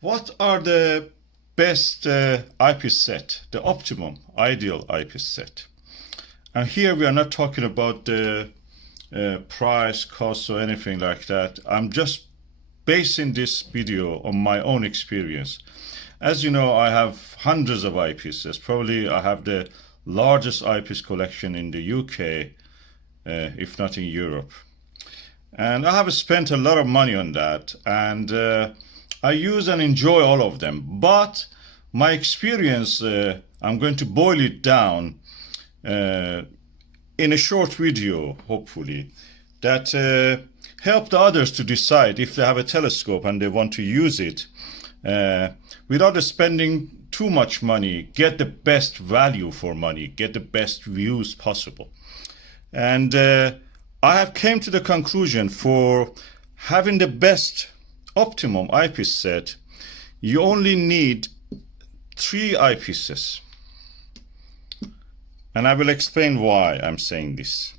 What are the best eyepiece set, the optimum, ideal eyepiece set? And here we are not talking about the price, cost, or anything like that. I'm just basing this video on my own experience. As you know, I have hundreds of eyepieces. Probably I have the largest eyepiece collection in the UK, if not in Europe. And I have spent a lot of money on that, and I use and enjoy all of them. But my experience, I'm going to boil it down in a short video, hopefully, that help the others to decide if they have a telescope and they want to use it without spending too much money, get the best value for money, get the best views possible. And I have came to the conclusion for having the best optimum eyepiece set, you only need 3 eyepieces. And I will explain why I'm saying this.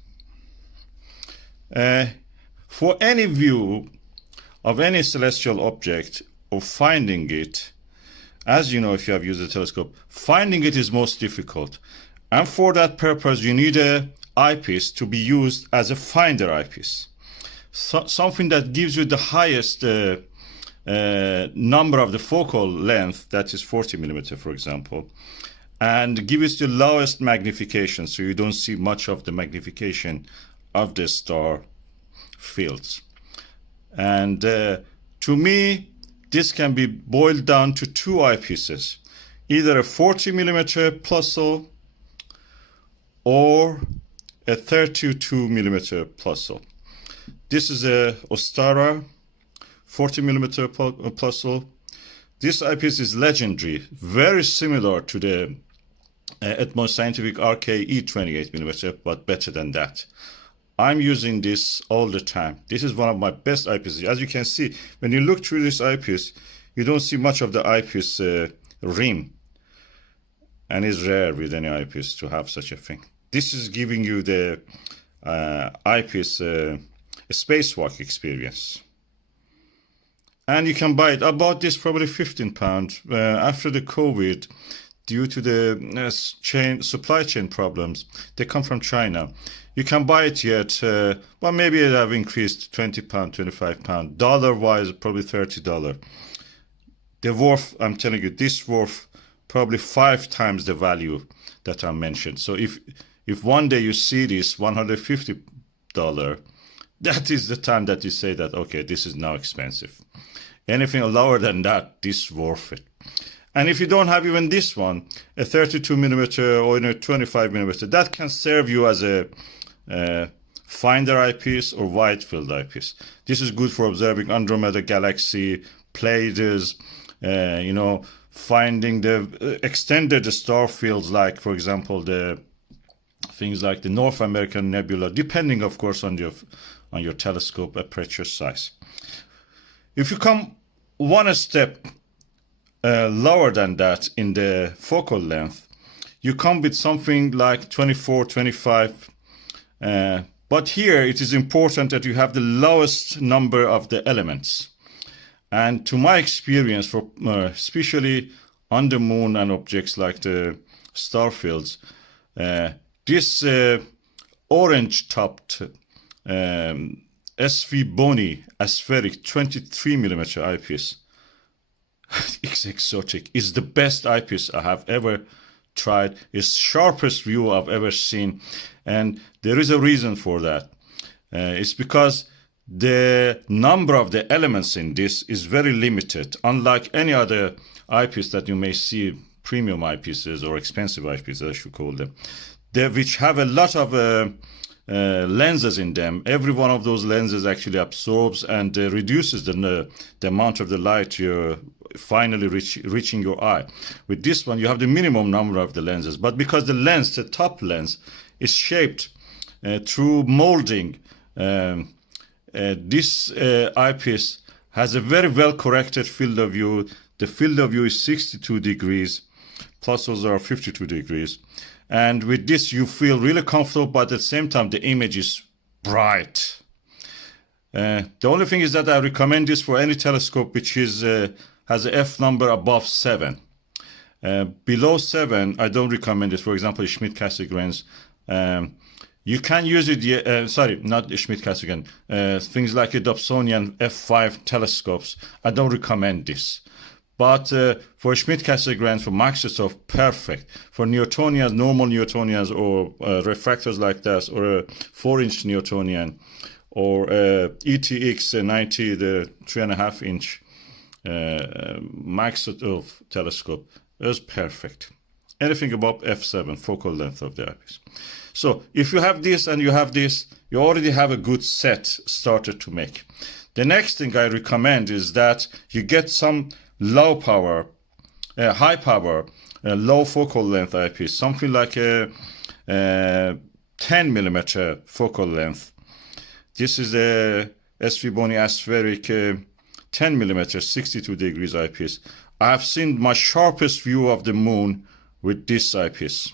For any view of any celestial object or finding it, as you know, if you have used a telescope, finding it is most difficult. And for that purpose, you need an eyepiece to be used as a finder eyepiece. Something that gives you the highest number of the focal length, that is 40 millimeter, for example, and gives you the lowest magnification, so you don't see much of the magnification of the star fields. And to me, this can be boiled down to 2 eyepieces, either a 40 millimeter Plössl or a 32 millimeter Plössl. This is a Ostara 40 millimeter Plössl. This eyepiece is legendary, very similar to the Atmos Scientific RKE 28 millimeter, but better than that. I'm using this all the time. This is one of my best eyepieces. As you can see, when you look through this eyepiece, you don't see much of the eyepiece rim. And it's rare with any eyepiece to have such a thing. This is giving you the eyepiece spacewalk experience. And you can buy it. I bought this probably £15 after the COVID, due to the supply chain problems. They come from China. You can buy it yet, well, maybe it have increased £20, £25. Dollar-wise, probably $30. The worth, I'm telling you, this worth probably 5 times the value that I mentioned. So if one day you see this $150, that is the time that you say that, okay, this is now expensive. Anything lower than that, this is worth it. And if you don't have even this one, a 32 millimeter or a 25 millimeter, that can serve you as a finder eyepiece or wide field eyepiece. This is good for observing Andromeda galaxy, Pleiades, you know, finding the extended star fields, like, for example, the things like the North American Nebula, depending, of course, on your telescope aperture size. If you come one step lower than that in the focal length, you come with something like 24, 25. But here it is important that you have the lowest number of the elements. And to my experience, for especially on the moon and objects like the star fields, this orange-topped SVBony Aspheric 23 millimeter eyepiece, it's exotic, is the best eyepiece I have ever tried. It's sharpest view I've ever seen, and there is a reason for that. It's because the number of the elements in this is very limited, unlike any other eyepiece that you may see, premium eyepieces or expensive eyepieces, I should call them, which have a lot of lenses in them. Every one of those lenses actually absorbs and reduces the amount of the light you're finally reaching your eye. With this one, you have the minimum number of the lenses, but because the lens, the top lens, is shaped through molding, this eyepiece has a very well corrected field of view. The field of view is 62 degrees, Plössls are 52 degrees. And with this, you feel really comfortable, but at the same time, the image is bright. The only thing is that I recommend this for any telescope which is has a F number above 7. Below 7, I don't recommend it. For example, Schmidt-Cassegrains. You can use it, sorry, not Schmidt-Cassegrain. Things like a Dobsonian F5 telescopes. I don't recommend this. But for Schmidt-Cassegrains, for Microsoft, perfect. For Newtonians, normal Newtonians, or refractors like that, or a 4-inch Newtonian, or ETX 90, the 3.5-inch Microsoft telescope, is perfect. Anything above f7 focal length of the eyepiece. So if you have this and you have this, you already have a good set started to make. The next thing I recommend is that you get some low power, high power, low focal length eyepiece, something like a 10 millimeter focal length. This is a SVBony Aspheric 10 millimeter 62 degrees eyepiece. I have seen my sharpest view of the moon with this eyepiece.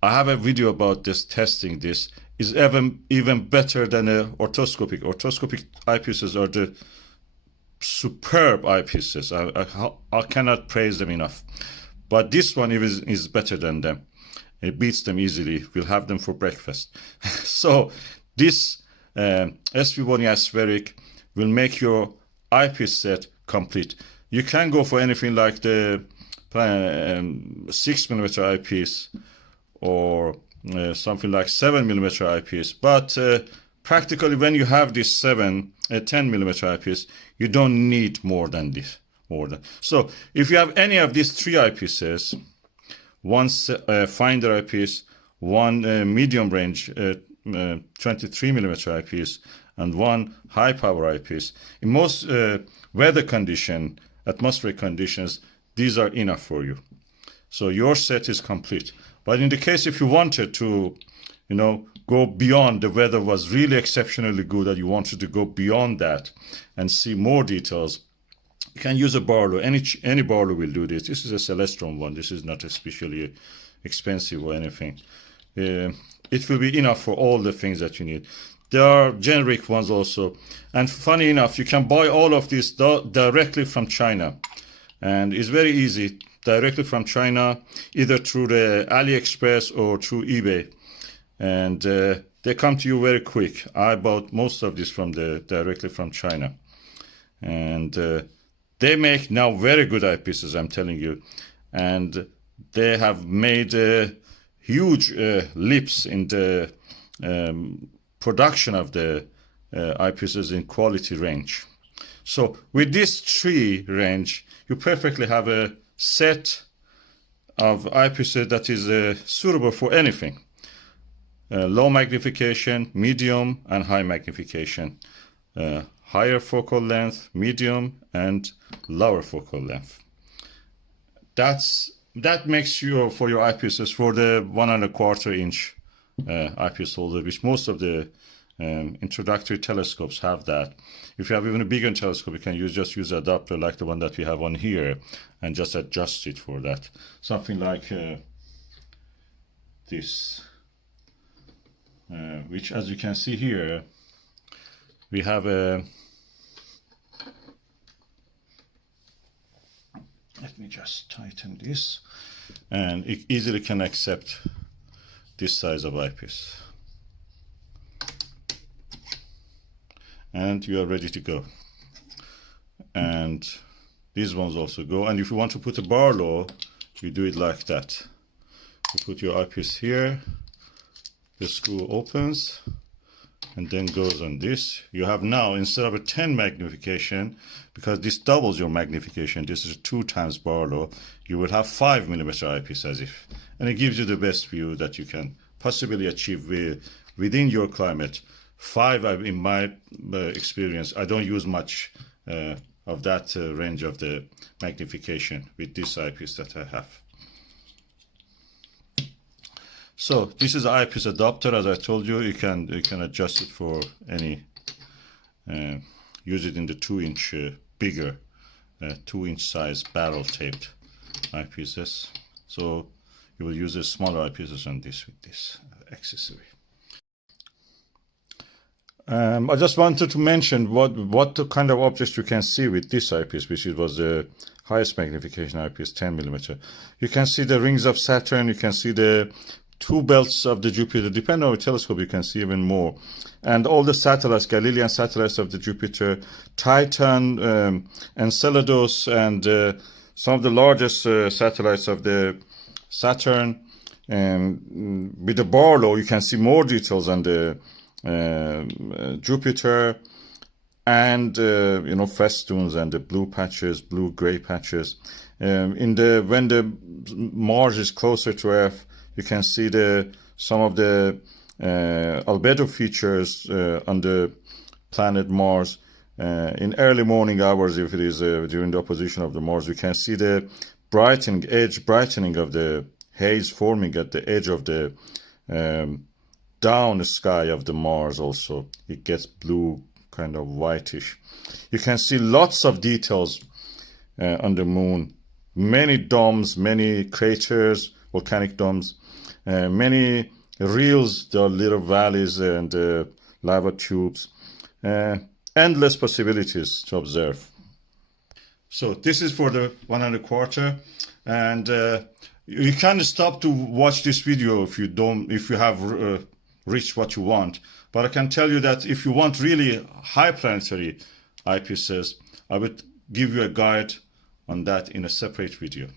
I have a video about this, testing this. Is even better than a orthoscopic. Orthoscopic eyepieces are the superb eyepieces. I cannot praise them enough. But this one is better than them. It beats them easily. We'll have them for breakfast. So this SVBony Aspheric will make your eyepiece set complete. You can go for anything like the 6 millimeter eyepiece or something like 7 millimeter eyepiece. But practically when you have this 10 millimeter eyepiece, you don't need more than this. So if you have any of these 3 eyepieces, one finder eyepiece, one medium range 23 millimeter eyepiece, and one high power eyepiece, in most weather condition, atmospheric conditions, these are enough for you. So your set is complete. But in the case if you wanted to, go beyond, the weather was really exceptionally good and you wanted to go beyond that and see more details, you can use a Barlow. Any Barlow will do this. This is a Celestron one. This is not especially expensive or anything. It will be enough for all the things that you need. There are generic ones also. And funny enough, you can buy all of this directly from China. And it's very easy, directly from China, either through the AliExpress or through eBay. And they come to you very quick. I bought most of this directly from China. And they make now very good eyepieces, I'm telling you. And they have made huge leaps in the production of the eyepieces in quality range. So with this 3 range, you perfectly have a set of eyepieces that is suitable for anything. Low magnification, medium, and high magnification. Higher focal length, medium, and lower focal length. That makes you, for your eyepieces, for the 1.25 inch eyepiece holder, which most of the introductory telescopes have that. If you have even a bigger telescope, you can just use an adapter like the one that we have on here and just adjust it for that. Something like this, which, as you can see here, we have a, let me just tighten this, and it easily can accept this size of eyepiece. And you are ready to go. And these ones also go. And if you want to put a Barlow, you do it like that. You put your eyepiece here, the screw opens, and then goes on this. You have now, instead of a 10 magnification, because this doubles your magnification, this is a 2 times Barlow, you will have 5 millimeter eyepiece as if. And it gives you the best view that you can possibly achieve within your climate. 5, in my experience, I don't use much of that range of the magnification with this eyepiece that I have. So this is an eyepiece adapter. As I told you, you can adjust it for any. Use it in the 2-inch bigger, 2-inch size barrel taped eyepieces. So you will use a smaller eyepieces on this with this accessory. I just wanted to mention what kind of objects you can see with this eyepiece, which was the highest magnification eyepiece, 10 millimeter. You can see the rings of Saturn. You can see the two belts of the Jupiter. Depending on the telescope, you can see even more. And all the satellites, Galilean satellites of the Jupiter, Titan, Enceladus, and some of the largest satellites of the Saturn. With the Barlow, you can see more details on the Jupiter, and festoons and the blue patches, blue-gray patches. When the Mars is closer to Earth, you can see some of the albedo features on the planet Mars. In early morning hours, if it is during the opposition of the Mars, you can see the brightening of the haze forming at the edge of the down sky of the Mars. Also, it gets blue, kind of whitish. You can see lots of details on the moon. Many domes, many craters, volcanic domes, many rills, there are little valleys and lava tubes. Endless possibilities to observe. So this is for the 1.25, and you can't stop to watch this video if you have reached what you want. But I can tell you that if you want really high planetary eyepieces, I would give you a guide on that in a separate video.